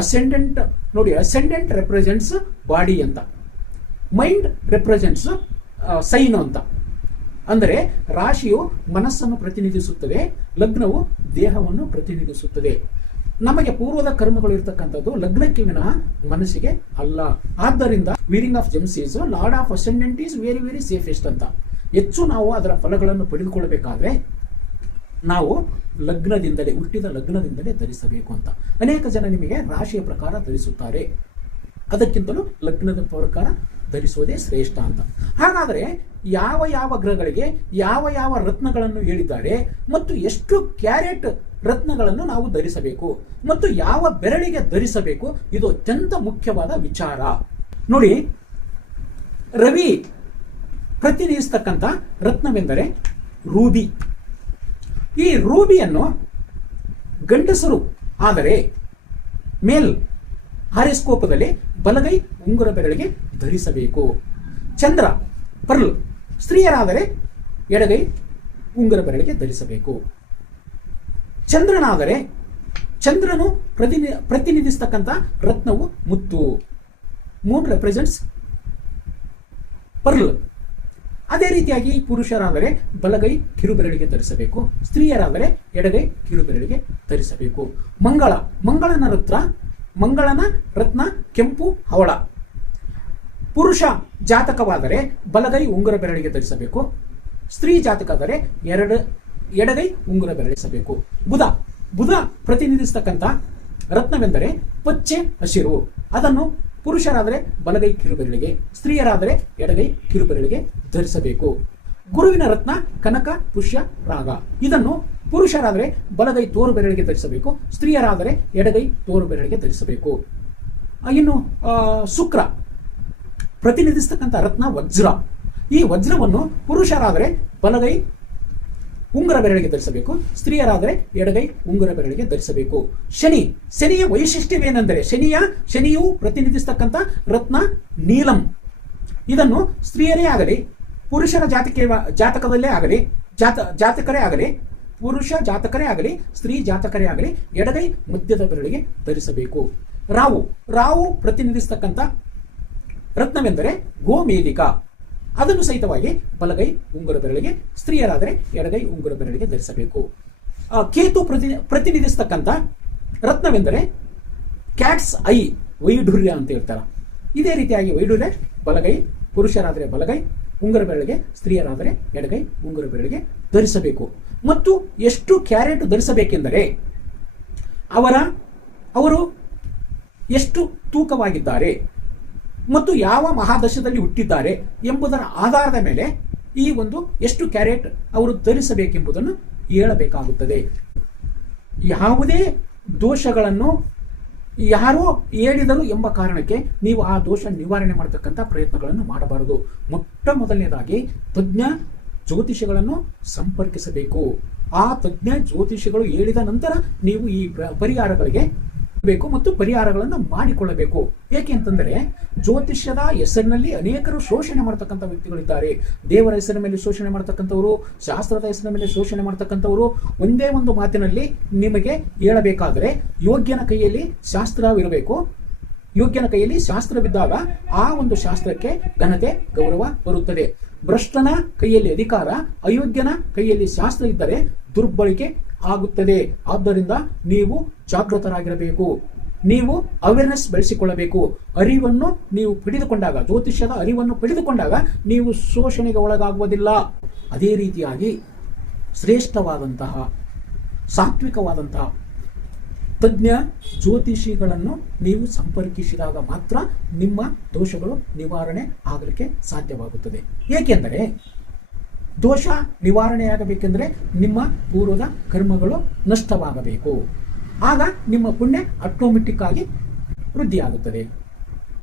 ಅಸೆಂಡೆಂಟ್ ನೋಡಿ, ಅಸೆಂಡೆಂಟ್ represents body ಅಂತ, mind represents sign ಅಂತ. ಅಂದರೆ ರಾಶಿಯು ಮನಸ್ಸನ್ನು ಪ್ರತಿನಿಧಿಸುತ್ತದೆ, ಲಗ್ನವು ದೇಹವನ್ನು ಪ್ರತಿನಿಧಿಸುತ್ತದೆ. ನಮಗೆ ಪೂರ್ವದ ಕರ್ಮಗಳು ಇರತಕ್ಕಂಥದ್ದು ಲಗ್ನಕ್ಕೆ ವಿನಃ ಮನಸ್ಸಿಗೆ ಅಲ್ಲ. ಆದ್ದರಿಂದ wearing of gems is lord of ascendant is very very safest ಅಂತ. ಹೆಚ್ಚು ನಾವು ಅದರ ಫಲಗಳನ್ನು ಪಡೆದುಕೊಳ್ಳಬೇಕಾದ್ರೆ ನಾವು ಲಗ್ನದಿಂದಲೇ, ಹುಟ್ಟಿದ ಲಗ್ನದಿಂದಲೇ ಧರಿಸಬೇಕು ಅಂತ. ಅನೇಕ ಜನ ನಿಮಗೆ ರಾಶಿಯ ಪ್ರಕಾರ ಧರಿಸುತ್ತಾರೆ, ಅದಕ್ಕಿಂತಲೂ ಲಗ್ನದ ಪ್ರಕಾರ ಧರಿಸುವುದೇ ಶ್ರೇಷ್ಠ ಅಂತ. ಹಾಗಾದರೆ ಯಾವ ಯಾವ ಗ್ರಹಗಳಿಗೆ ಯಾವ ಯಾವ ರತ್ನಗಳನ್ನು ಹೇಳಿದ್ದಾರೆ ಮತ್ತು ಎಷ್ಟು ಕ್ಯಾರೆಟ್ ರತ್ನಗಳನ್ನು ನಾವು ಧರಿಸಬೇಕು ಮತ್ತು ಯಾವ ಬೆರಳಿಗೆ ಧರಿಸಬೇಕು, ಇದು ಅತ್ಯಂತ ಮುಖ್ಯವಾದ ವಿಚಾರ. ನೋಡಿ, ರವಿ ಪ್ರತಿನಿಧಿಸ್ತಕ್ಕಂಥ ರತ್ನವೆಂದರೆ ರೂಬಿ. ಈ ರೂಬಿಯನ್ನು ಗಂಡಸರು ಆದರೆ ಮೇಲ್ ಹಾರಿಸ್ಕೋಪದಲ್ಲಿ ಬಲಗೈ ಉಂಗುರ ಬೆರಳಿಗೆ ಧರಿಸಬೇಕು. ಚಂದ್ರ ಪರ್ಲ್ ಸ್ತ್ರೀಯರಾದರೆ ಎಡಗೈ ಉಂಗುರ ಬೆರಳಿಗೆ ಧರಿಸಬೇಕು. ಚಂದ್ರನಾದರೆ ಚಂದ್ರನು ಪ್ರತಿನಿಧಿಸ್ತಕ್ಕಂಥ ರತ್ನವು ಮುತ್ತು, ಮೂನ್ ರೆಪ್ರೆಸೆಂಟ್ಸ್ ಪರ್ಲ್. ಅದೇ ರೀತಿಯಾಗಿ ಪುರುಷರಾದರೆ ಬಲಗೈ ಕಿರುಬೆರಳಿಗೆ ಧರಿಸಬೇಕು, ಸ್ತ್ರೀಯರಾದರೆ ಎಡಗೈ ಕಿರುಬೆರಳಿಗೆ ಧರಿಸಬೇಕು. ಮಂಗಳನ ರತ್ನ ಕೆಂಪು ಹವಳ. ಪುರುಷ ಜಾತಕವಾದರೆ ಬಲಗೈ ಉಂಗುರ ಬೆರಳಿಗೆ ಧರಿಸಬೇಕು, ಸ್ತ್ರೀ ಜಾತಕವಾದರೆ ಎಡಗೈ ಉಂಗುರ ಬೆರಳಿಸಬೇಕು. ಬುಧ ಪ್ರತಿನಿಧಿಸ್ತಕ್ಕಂಥ ರತ್ನವೆಂದರೆ ಪಚ್ಚೆ ಹಸಿರು. ಅದನ್ನು ಪುರುಷರಾದರೆ ಬಲಗೈ ಕಿರುಬೆರಳಿಗೆ, ಸ್ತ್ರೀಯರಾದರೆ ಎಡಗೈ ಕಿರುಬೆರಳಿಗೆ ಧರಿಸಬೇಕು. ಗುರುವಿನ ರತ್ನ ಕನಕ ಪುಷ್ಯ ರಾಗ. ಇದನ್ನು ಪುರುಷರಾದರೆ ಬಲಗೈ ತೋರು ಬೆರಳಿಗೆ ಧರಿಸಬೇಕು, ಸ್ತ್ರೀಯರಾದರೆ ಎಡಗೈ ತೋರು ಬೆರಳಿಗೆ ಧರಿಸಬೇಕು. ಇನ್ನು ಶುಕ್ರ ಪ್ರತಿನಿಧಿಸ್ತಕ್ಕಂಥ ರತ್ನ ವಜ್ರ. ಈ ವಜ್ರವನ್ನು ಪುರುಷರಾದರೆ ಬಲಗೈ ಉಂಗುರ ಬೆರಳಿಗೆ ಧರಿಸಬೇಕು, ಸ್ತ್ರೀಯರಾದರೆ ಎಡಗೈ ಉಂಗುರ ಬೆರಳಿಗೆ ಧರಿಸಬೇಕು. ಶನಿಯ ವೈಶಿಷ್ಟ್ಯವೇನೆಂದರೆ ಶನಿಯು ಪ್ರತಿನಿಧಿಸ್ತಕ್ಕಂಥ ರತ್ನ ನೀಲಂ. ಇದನ್ನು ಸ್ತ್ರೀಯರೇ ಆಗಲಿ, ಪುರುಷರ ಜಾತಕದಲ್ಲೇ ಆಗಲಿ, ಜಾತಕರೇ ಆಗಲಿ, ಪುರುಷ ಜಾತಕರೇ ಆಗಲಿ, ಸ್ತ್ರೀ ಜಾತಕರೇ ಆಗಲಿ ಎಡಗೈ ಮಧ್ಯದ ಬೆರಳಿಗೆ ಧರಿಸಬೇಕು. ರಾವು ಪ್ರತಿನಿಧಿಸ್ತಕ್ಕಂಥ ರತ್ನವೆಂದರೆ ಗೋಮೇಧಿಕ. ಅದನ್ನು ಸಹಿತವಾಗಿ ಬಲಗೈ ಉಂಗುರ ಬೆರಳಿಗೆ, ಸ್ತ್ರೀಯರಾದರೆ ಎಡಗೈ ಉಂಗುರ ಬೆರಳಿಗೆ ಧರಿಸಬೇಕು. ಕೇತು ಪ್ರತಿನಿಧಿಸ್ತಕ್ಕಂಥ ರತ್ನವೆಂದರೆ ಕ್ಯಾಟ್ಸ್ ಐ, ವೈಢೂರ್ಯ ಅಂತ ಹೇಳ್ತಾರೆ. ಇದೇ ರೀತಿಯಾಗಿ ವೈಢೂರ್ಯ ಬಲಗೈ, ಪುರುಷರಾದರೆ ಬಲಗೈ ಉಂಗುರ ಬೆರಳಿಗೆ, ಸ್ತ್ರೀಯರಾದರೆ ಎಡಗೈ ಉಂಗುರ ಬೆರಳಿಗೆ ಧರಿಸಬೇಕು. ಮತ್ತು ಎಷ್ಟು ಕ್ಯಾರೆಟ್ ಧರಿಸಬೇಕೆಂದರೆ ಅವರು ಎಷ್ಟು ತೂಕವಾಗಿದ್ದಾರೆ ಮತ್ತು ಯಾವ ಮಹಾದಶದಲ್ಲಿ ಹುಟ್ಟಿದ್ದಾರೆ ಎಂಬುದರ ಆಧಾರದ ಮೇಲೆ ಈ ಒಂದು ಎಷ್ಟು ಕ್ಯಾರೆಟ್ ಅವರು ಧರಿಸಬೇಕೆಂಬುದನ್ನು ಹೇಳಬೇಕಾಗುತ್ತದೆ. ಯಾವುದೇ ದೋಷಗಳನ್ನು ಯಾರೋ ಹೇಳಿದರು ಎಂಬ ಕಾರಣಕ್ಕೆ ನೀವು ಆ ದೋಷ ನಿವಾರಣೆ ಮಾಡತಕ್ಕಂಥ ಪ್ರಯತ್ನಗಳನ್ನು ಮಾಡಬಾರದು. ಮೊಟ್ಟ ಮೊದಲನೇದಾಗಿ ತಜ್ಞ ಜ್ಯೋತಿಷಿಗಳನ್ನು ಸಂಪರ್ಕಿಸಬೇಕು. ಆ ತಜ್ಞ ಜ್ಯೋತಿಷಿಗಳು ಹೇಳಿದ ನಂತರ ನೀವು ಈ ಪರಿಹಾರಗಳಿಗೆ ಬೇಕು ಮತ್ತು ಪರಿಹಾರಗಳನ್ನು ಮಾಡಿಕೊಳ್ಳಬೇಕು. ಏಕೆ ಅಂತಂದರೆ ಜ್ಯೋತಿಷ್ಯದ ಹೆಸರಿನಲ್ಲಿ ಅನೇಕರು ಶೋಷಣೆ ಮಾಡತಕ್ಕಂಥ ವ್ಯಕ್ತಿಗಳಿದ್ದಾರೆ. ದೇವರ ಹೆಸರಿನ ಮೇಲೆ ಶೋಷಣೆ ಮಾಡತಕ್ಕಂಥವರು, ಶಾಸ್ತ್ರದ ಹೆಸರಿನ ಮೇಲೆ ಶೋಷಣೆ ಮಾಡತಕ್ಕಂಥವರು. ಒಂದೇ ಒಂದು ಮಾತಿನಲ್ಲಿ ನಿಮಗೆ ಹೇಳಬೇಕಾದರೆ ಯೋಗ್ಯನ ಕೈಯಲ್ಲಿ ಶಾಸ್ತ್ರವಿರಬೇಕು. ಯೋಗ್ಯನ ಕೈಯಲ್ಲಿ ಶಾಸ್ತ್ರವಿದ್ದಾಗ ಆ ಒಂದು ಶಾಸ್ತ್ರಕ್ಕೆ ಘನತೆ ಗೌರವ ಬರುತ್ತದೆ. ಭ್ರಷ್ಟನ ಕೈಯಲ್ಲಿ ಅಧಿಕಾರ, ಅಯೋಗ್ಯನ ಕೈಯಲ್ಲಿ ಶಾಸ್ತ್ರ ಇದ್ದರೆ ದುರ್ಬಳಕೆ ಆಗುತ್ತದೆ. ಆದ್ದರಿಂದ ನೀವು ಜಾಗೃತರಾಗಿರಬೇಕು. ನೀವು ಅವೇರ್ನೆಸ್ ಬೆಳೆಸಿಕೊಳ್ಳಬೇಕು. ಅರಿವನ್ನು ನೀವು ಪಡೆದುಕೊಂಡಾಗ, ಜ್ಯೋತಿಷ್ಯದ ಅರಿವನ್ನು ಪಡೆದುಕೊಂಡಾಗ ನೀವು ಶೋಷಣೆಗೆ ಒಳಗಾಗುವುದಿಲ್ಲ. ಅದೇ ರೀತಿಯಾಗಿ ಶ್ರೇಷ್ಠವಾದಂತಹ ಸಾತ್ವಿಕವಾದಂತಹ ತಜ್ಞ ಜ್ಯೋತಿಷಿಗಳನ್ನು ನೀವು ಸಂಪರ್ಕಿಸಿದಾಗ ಮಾತ್ರ ನಿಮ್ಮ ದೋಷಗಳು ನಿವಾರಣೆ ಆಗಲಿಕ್ಕೆ ಸಾಧ್ಯವಾಗುತ್ತದೆ. ಏಕೆಂದರೆ ದೋಷ ನಿವಾರಣೆಯಾಗಬೇಕೆಂದರೆ ನಿಮ್ಮ ಪೂರ್ವದ ಕರ್ಮಗಳು ನಷ್ಟವಾಗಬೇಕು. ಆಗ ನಿಮ್ಮ ಪುಣ್ಯ ಆಟೋಮೆಟಿಕ್ ಆಗಿ ವೃದ್ಧಿಯಾಗುತ್ತದೆ.